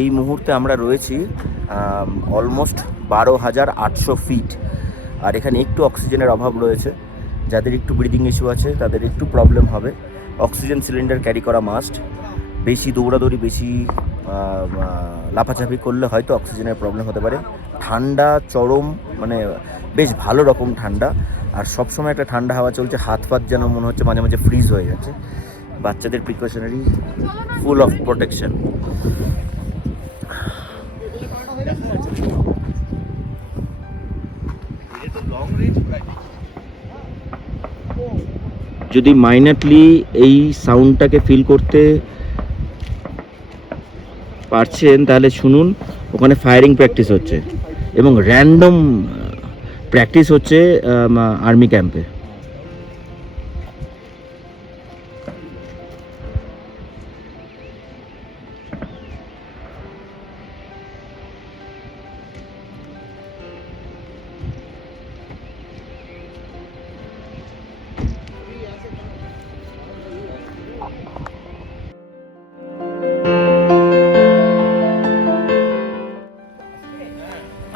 এই মুহূর্তে আমরা রয়েছি অলমোস্ট বারো হাজার আটশো ফিট আর এখানে একটু অক্সিজেনের অভাব রয়েছে। যাদের একটু ব্রিদিং ইস্যু আছে, তাদের একটু প্রবলেম হবে। অক্সিজেন সিলিন্ডার ক্যারি করা মাস্ট বেশি দৌড়াদৌড়ি, বেশি লাফাচাপি করলে হয়তো অক্সিজেনের প্রবলেম হতে পারে। ঠান্ডা, চরম মানে বেশ ভালো রকম ঠান্ডা। আর সবসময় একটা ঠান্ডা হাওয়া চলছে, হাত ফাত যেন মনে হচ্ছে মাঝে মাঝে ফ্রিজ হয়ে যাচ্ছে। বাচ্চাদের প্রিকশনারি ফুল অফ প্রোটেকশন যদি মাইনাটলি এই সাউন্ডটাকে ফিল করতে পারছেন, তাহলে শুনুন, ওখানে ফায়ারিং প্র্যাকটিস হচ্ছে এবং র্যান্ডম প্র্যাকটিস হচ্ছে আর্মি ক্যাম্পে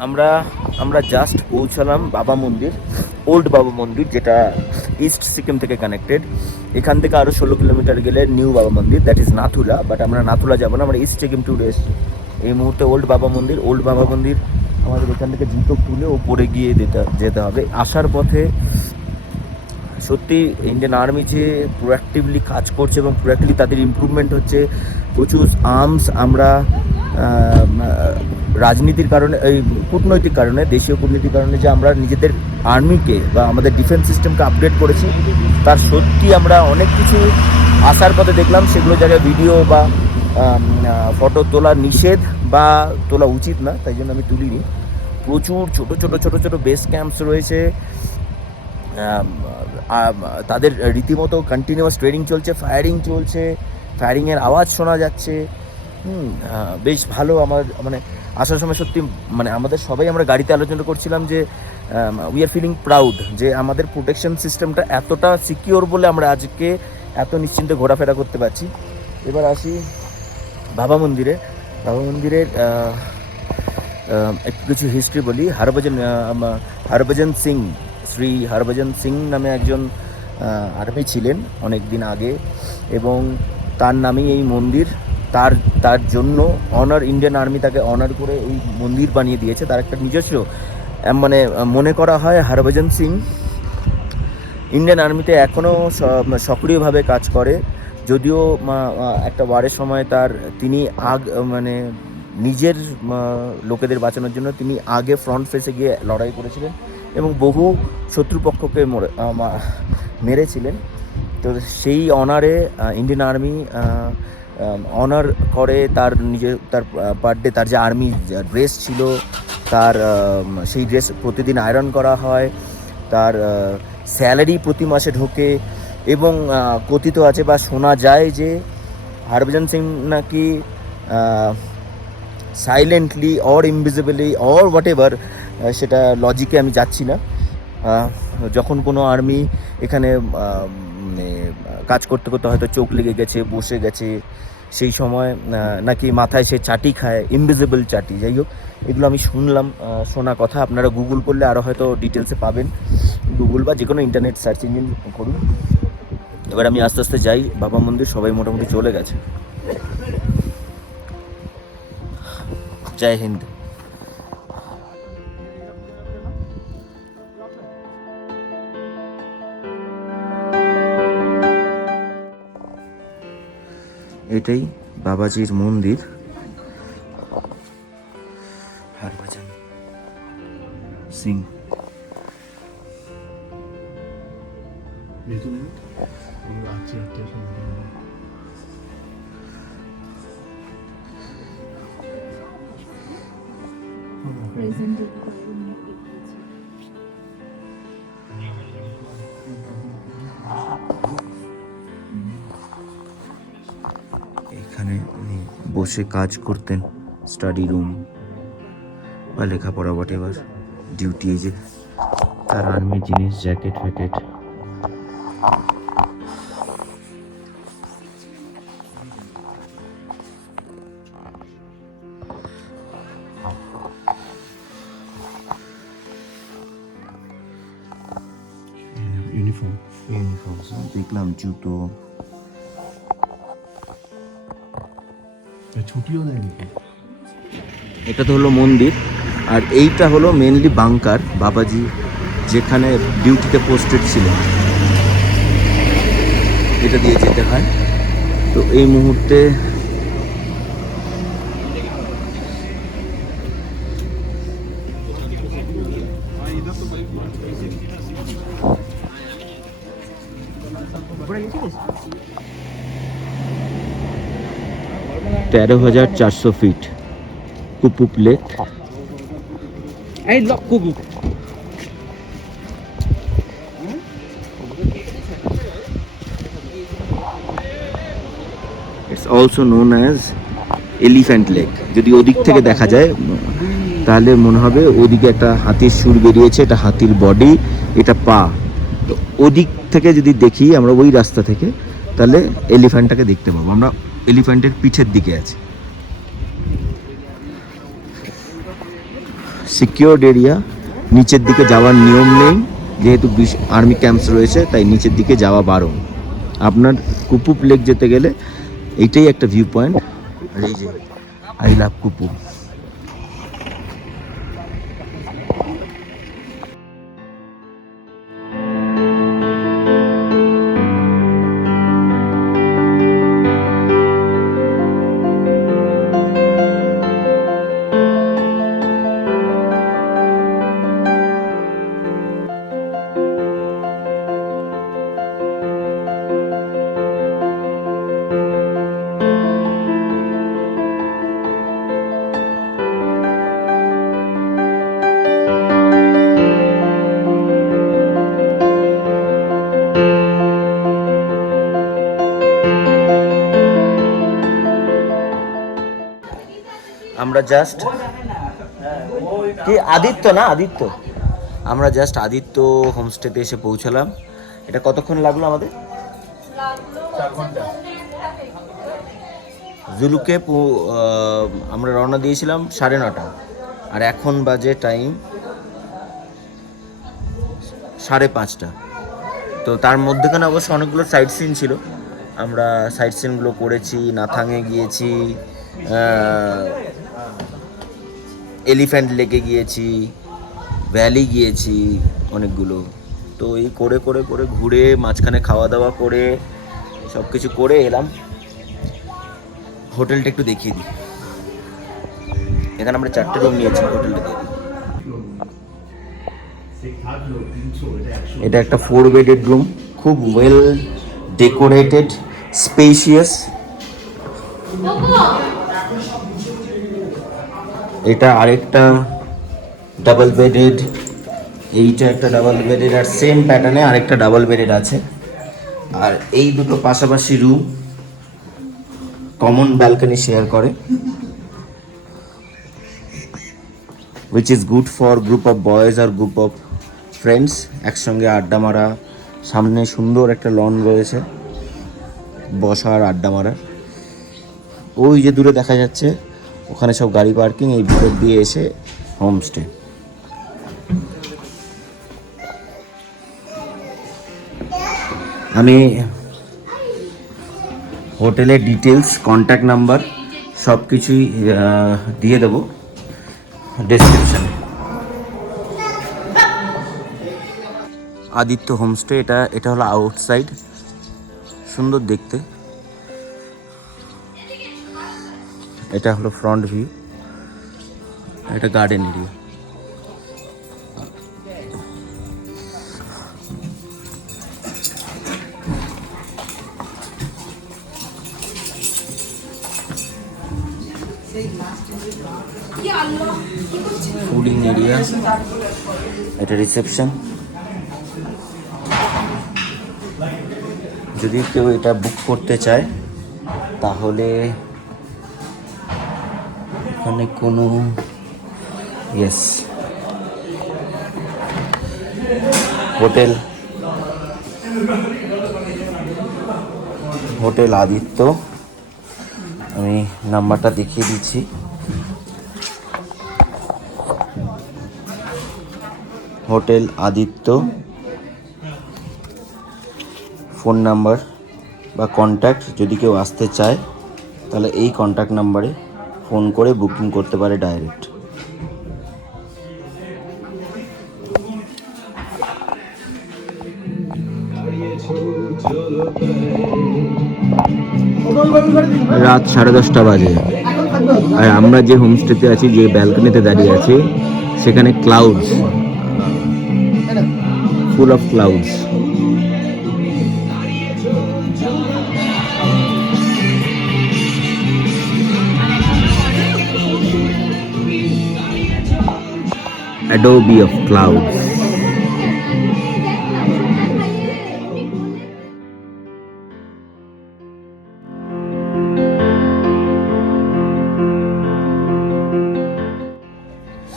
আমরা আমরা জাস্ট পৌঁছালাম বাবা মন্দির ওল্ড বাবা মন্দির, যেটা ইস্ট সিকিম থেকে কানেক্টেড এখান থেকে আরও ষোলো কিলোমিটার গেলে নিউ বাবা মন্দির দ্যাট ইজ নাথুলা বাট আমরা নাথুলা যাব না, আমরা ইস্ট সিকিম ট্যুরে এসেছি। এই মুহূর্তে ওল্ড বাবা মন্দির ওল্ড বাবা মন্দির, আমাদের এখান থেকে জুতো তুলে ওপরে গিয়ে যেতে যেতে হবে। আসার পথে সত্যি ইন্ডিয়ান আর্মি যে প্রোঅ্যাক্টিভলি কাজ করছে এবং প্রোঅ্যাক্টিভলি তাদের ইমপ্রুভমেন্ট হচ্ছে, প্রচুর আর্মস আমরা রাজনীতির কারণে, এই কূটনৈতিক কারণে, দেশীয় কূটনীতির কারণে যে আমরা নিজেদের আর্মিকে বা আমাদের ডিফেন্স সিস্টেমকে আপডেট করেছি, তার সত্যি আমরা অনেক কিছু আসার পথে দেখলাম, সেগুলো জায়গায় ভিডিও বা ফটো তোলা নিষেধ বা তোলা উচিত না, তাই জন্য আমি তুলিনি। প্রচুর ছোট ছোট ছোট ছোট বেস ক্যাম্পস রয়েছে তাদের রীতিমতো কন্টিনিউয়াস ট্রেনিং চলছে ফায়ারিং চলছে ফায়ারিংয়ের আওয়াজ শোনা যাচ্ছে। বেশ ভালো আমার মানে আসার সময় সত্যি মানে আমাদের সবাই আমরা গাড়িতে আলোচনা করছিলাম যে উই আর ফিলিং প্রাউড যে আমাদের প্রোটেকশন সিস্টেমটা এতটা সিকিওর বলে আমরা আজকে এত নিশ্চিন্তে ঘোরাফেরা করতে পারছি। এবার আসি বাবা মন্দিরে। বাবা মন্দিরের একটু কিছু হিস্ট্রি বলি। হরভজন হরভজন সিং শ্রী হরভজন সিং নামে একজন আর্মি ছিলেন অনেক দিন আগে এবং তার নামেই এই মন্দির, তার তার জন্য অনার ইন্ডিয়ান আর্মি তাকে অনার করে এই মন্দির বানিয়ে দিয়েছে। তার একটা নিজস্ব মানে মনে করা হয় হরভজন সিং। ইন্ডিয়ান আর্মিতে এখনও সক্রিয়ভাবে কাজ করে। যদিও একটা ওয়ারের সময় তার, তিনি আগ মানে নিজের লোকেদের বাঁচানোর জন্য তিনি আগে ফ্রন্ট ফেসে গিয়ে লড়াই করেছিলেন। এবং বহু শত্রুপক্ষকে মরে- মেরেছিলেন। তো সেই অনারে ইন্ডিয়ান আর্মি অনার করে তার নিজের, তার পার ডে তার যে আর্মি ড্রেস ছিল, তার সেই ড্রেস প্রতিদিন আয়রন করা হয়, তার স্যালারি প্রতি মাসে ঢোকে এবং কথিত আছে বা শোনা যায় যে হরভজন সিং নাকি silently or invisibly or whatever সেটা লজিকে আমি যাচ্ছি না। যখন কোনো আর্মি এখানে মানে কাজ করতে করতে হয়তো চোখ লেগে গেছে, বসে গেছে, সেই সময় নাকি মাথায় সে চাটি খায় ইনভিজিবল চাটি। যাই হোক, এগুলো আমি শুনলাম শোনা কথা। আপনারা গুগল করলে আরও হয়তো ডিটেলসে পাবেন। গুগল বা যে কোনো ইন্টারনেট সার্চ ইঞ্জিন করুন। এবার আমি আস্তে আস্তে যাই। বাবা মন্দির সবাই মোটামুটি চলে গেছে। জয় হিন্দ। এটাই বাবাজির মন্দির এখানে বসে কাজ করতেন স্টাডি রুম বা লেখাপড়া বটে এবার ডিউটি এই যে তার আর্মি জিনিস জ্যাকেট ফ্যাকেট ইউনিফর্ম ইউনিফর্ম দেখলাম জুতো। ছুটিও দেয়নি এটা তো হলো মন্দির, আর এইটা হলো মেনলি বাংকার বাবাজি যেখানে ডিউটিতে পোস্টেড ছিল। এটা দিয়ে যেতে হয়। তো এই মুহূর্তে তেরো হাজার চারশো feet Kupup lake it's also known as elephant lake যদি ওদিক থেকে দেখা যায় তাহলে মনে হবে ওদিকে একটা হাতির সুর বেরিয়েছে এটা হাতির বডি এটা পা। তো ওদিক থেকে যদি দেখি আমরা ওই রাস্তা থেকে তাহলে এলিফ্যান্টটাকে দেখতে পাবো। আমরা এলিফ্যান্টের পিঠের দিকে আছে। সিকিউরড এরিয়া নিচের দিকে যাওয়ার নিয়ম নেই, যেহেতু আর্মি ক্যাম্পস রয়েছে, তাই নিচের দিকে যাওয়া বারণ। আপনার কুপুপ লেক যেতে গেলে, এইটাই একটা ভিউ পয়েন্ট আর এই যে আই লাভ কুপুপ। আমরা জাস্ট কি, আদিত্য না, আদিত্য? আমরা জাস্ট আদিত্য হোমস্টেতে এসে পৌঁছালাম। এটা কতক্ষণ লাগল আমাদের? জুলুকে আমরা রওনা দিয়েছিলাম সাড়ে নটা। আর এখন বাজে টাইম সাড়ে পাঁচটা। তো তার মধ্যেখানে অবশ্য অনেকগুলো সাইট সিন ছিল। আমরা সাইট সিনগুলো করেছি নাথাঙে গিয়েছি এলিফ্যান্ট লেকে গিয়েছি, ভ্যালি গিয়েছি, অনেকগুলো। তো এই করে করে করে ঘুরে, মাঝখানে খাওয়া দাওয়া করে সব কিছু করে এলাম। হোটেলটা একটু দেখিয়ে দিই। এখানে আমরা চারটে রুম নিয়েছি, হোটেলটা দিয়ে এটা একটা ফোর বেডেড রুম খুব ওয়েল ডেকোরেটেড স্পেশিয়াস এটা আরেকটা ডাবল বেডেড এইটা একটা ডাবল বেডেড আর সেম প্যাটার্নে আরেকটা ডাবল বেডেড আছে। আর এই দুটো পাশাপাশি রুম কমন ব্যালকনি শেয়ার করে which is good for group of boys R group of friends একসঙ্গে আড্ডা মারা, সামনে সুন্দর একটা লন রয়েছে, বসার আড্ডা মারা। ওই যে দূরে দেখা যাচ্ছে ওখানে সব গাড়ি পার্কিং, এই ভিতর দিয়ে এসে হোমস্টে আমি হোটেলের ডিটেলস কন্ট্যাক্ট নাম্বার সব কিছুই দিয়ে দেবো ডেসক্রিপশানে আদিত্য হোমস্টে এটা এটা হলো আউটসাইড সুন্দর দেখতে। এটা হলো ফ্রন্ট ভিউ এটা গার্ডেন এরিয়া ফুডিং এরিয়া এটা রিসেপশন যদি কেউ এটা বুক করতে চায়, তাহলে এখানে কোনো ইয়েস হোটেল। হোটেল আদিত্য। আমি নাম্বারটা দেখিয়ে দিচ্ছি। হোটেল আদিত্য। ফোন নাম্বার বা কন্ট্যাক্ট যদি কেউ আসতে চায়, তাহলে এই কন্ট্যাক্ট নাম্বারে ফোন করে বুকিং করতে পারে ডাইরেক্ট। রাত সাড়ে দশটা বাজে। আর আমরা যে হোমস্টেতে আছি, যে ব্যালকনিতে দাঁড়িয়ে আছি, সেখানে clouds full of clouds Adobe of clouds.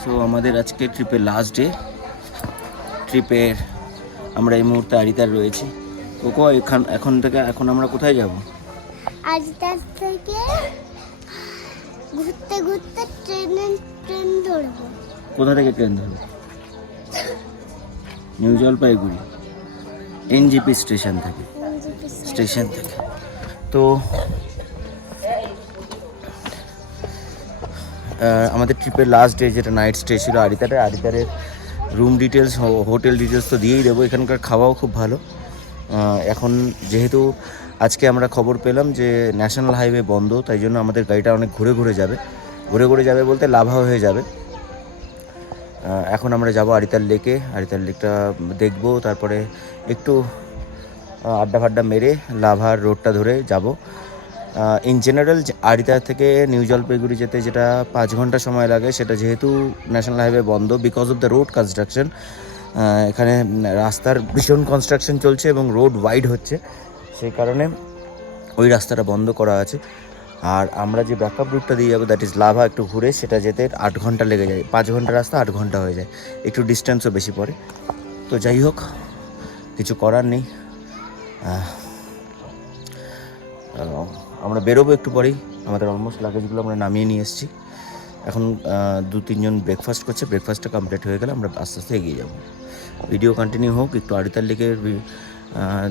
So আমাদের আজকে ট্রিপের লাস্ট ডে ট্রিপের আমরা এই মুহূর্তে আরিতার রয়েছি। কোকো এখান এখন থেকে এখন আমরা কোথায় যাব? আজ থেকে ঘুরতে ঘুরতে ট্রেনে ট্রেন ধরবো। কোথা থেকে ট্রেন ধরবো নিউ জলপাইগুড়ি, এনজিপি স্টেশন থেকে। স্টেশন থেকে। তো আমাদের ট্রিপের লাস্ট ডে যেটা নাইট স্টে ছিল আরিতারে আরিতারের রুম ডিটেলস হোটেল ডিটেলস তো দিয়েই দেবো। এখানকার খাওয়াও খুব ভালো। এখন যেহেতু আজকে আমরা খবর পেলাম যে ন্যাশনাল হাইওয়ে বন্ধ, তাই জন্য আমাদের গাড়িটা অনেক ঘুরে ঘুরে যাবে। ঘুরে ঘুরে যাবে বলতে লাভা হয়ে যাবে। এখন আমরা যাব আরিতার লেকে আরিতাল লেকটা দেখব, তারপরে একটু আড্ডা ফাড্ডা মেরে লাভার রোডটা ধরে যাব। ইন জেনারেল আরিতা থেকে নিউ জলপাইগুড়ি যেতে যেটা পাঁচ ঘণ্টা সময় লাগে, সেটা যেহেতু ন্যাশনাল হাইওয়ে বন্ধ because of the road construction এখানে রাস্তার ভীষণ কনস্ট্রাকশন চলছে এবং রোড ওয়াইড হচ্ছে। সেই কারণে ওই রাস্তাটা বন্ধ করা আছে। আর আমরা যে ব্যাকআপ রুটটা দিয়ে যাব দ্যাট ইজ লাভা একটু ঘুরে, সেটা যেতে আট ঘণ্টা লেগে যায়, পাঁচ ঘণ্টা রাস্তা আট ঘণ্টা হয়ে যায়, একটু ডিস্টেন্সও বেশি পড়ে। তো যাই হোক, কিছু করার নেই। আমরা বেরোবো একটু পরেই, আমাদের অলমোস্ট লাগেজগুলো আমরা নামিয়ে নিয়ে এসেছি। এখন দু তিনজন ব্রেকফাস্ট করছে ব্রেকফাস্টটা কমপ্লিট হয়ে গেলে, আমরা আস্তে আস্তে এগিয়ে যাব। ভিডিও কন্টিনিউ হোক, একটু আড়িতার লেকে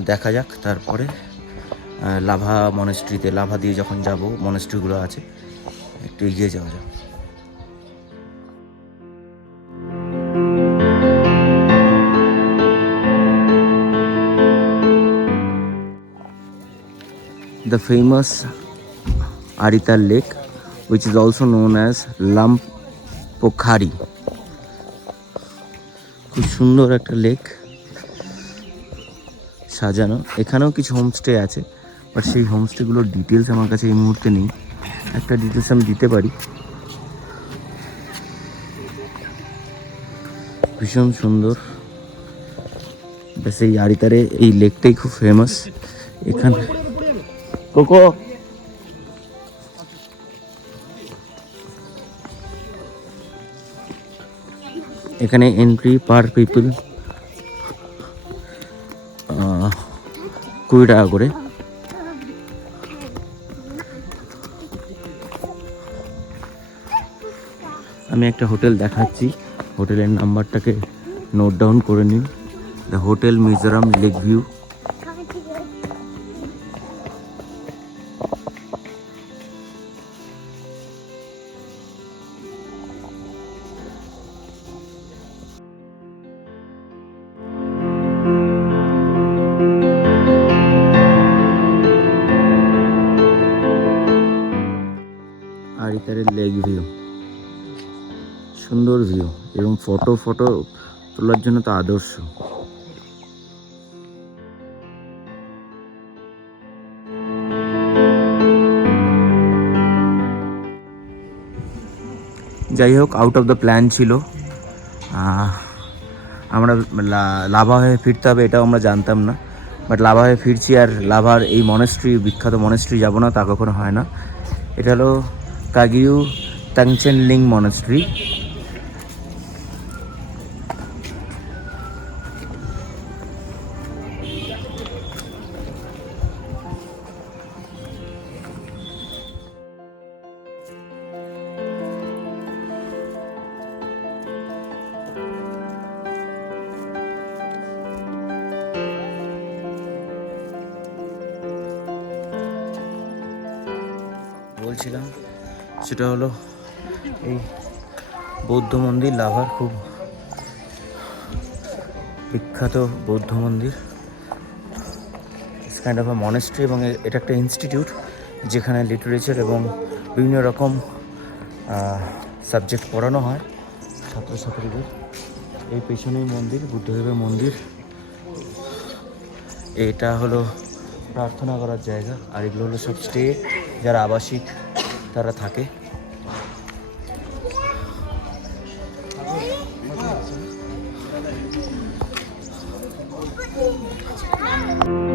দেখা যাক, তারপরে লাভা মনেস্ট্রিতে লাভা দিয়ে যখন যাব মনেস্ট্রিগুলো আছে একটু এগিয়ে যাওয়া যাক। The famous Arita Lake, which is also known as Lamp Pokhari. খুব সুন্দর একটা লেক সাজানো। এখানেও কিছু হোমস্টে আছে। বাট সেই হোমস্টেগুলোর ডিটেলস আমার কাছে এই মুহূর্তে নেই। একটা ডিটেলস আমি দিতে পারি। ভীষণ সুন্দর। ব্যাস এই আরিতারে, এই লেকটাই খুব ফেমাস এখানে কোকো! এখানে এন্ট্রি পার পিপল কুড়ি টাকা করে। আমি একটা হোটেল দেখাচ্ছি। হোটেলের নাম্বারটাকে নোট ডাউন করে নিন। The hotel Mizoram lake view R view সুন্দর ভিউ এবং ফটো ফটো তোলার জন্য তো আদর্শ। যাই হোক আউট অফ দ্য প্ল্যান ছিল। আমরা লাভা হয়ে ফিরতে হবে এটাও আমরা জানতাম না। বাট লাভা হয়ে ফিরছি আর লাভার এই মনেস্ট্রি বিখ্যাত মনেস্ট্রি যাব না, তা কখনো হয় না। এটা হলো কাগিউ তাংচেন লিং মনেস্ট্রি এই বৌদ্ধ মন্দির লাভার খুব বিখ্যাত বৌদ্ধ মন্দির। কাইন্ড অফ মনেস্ট্রি এবং এটা একটা ইনস্টিটিউট যেখানে লিটারেচার এবং বিভিন্ন রকম সাবজেক্ট পড়ানো হয় ছাত্রছাত্রীদের। এই পেছনেই মন্দির, বুদ্ধদেবের মন্দির। এটা হলো প্রার্থনা করার জায়গা। আর এগুলো হলো সব স্টে যারা আবাসিক, তারা থাকে। 음.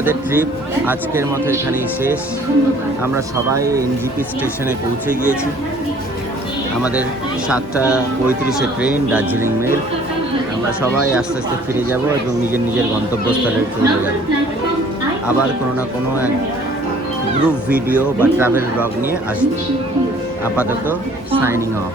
আমাদের ট্রিপ আজকের মতো এখানেই শেষ। আমরা সবাই এনজিপি স্টেশনে পৌঁছে গিয়েছি। আমাদের সাতটা পঁয়ত্রিশে ট্রেন দার্জিলিং মেল। আমরা সবাই আস্তে আস্তে ফিরে যাব এবং নিজের নিজের গন্তব্যস্থলে চলে যাব। আবার কোনো না কোনো এক গ্রুপ ভিডিও বা ট্রাভেল ব্লগ নিয়ে আসব। আপাতত সাইনিং অফ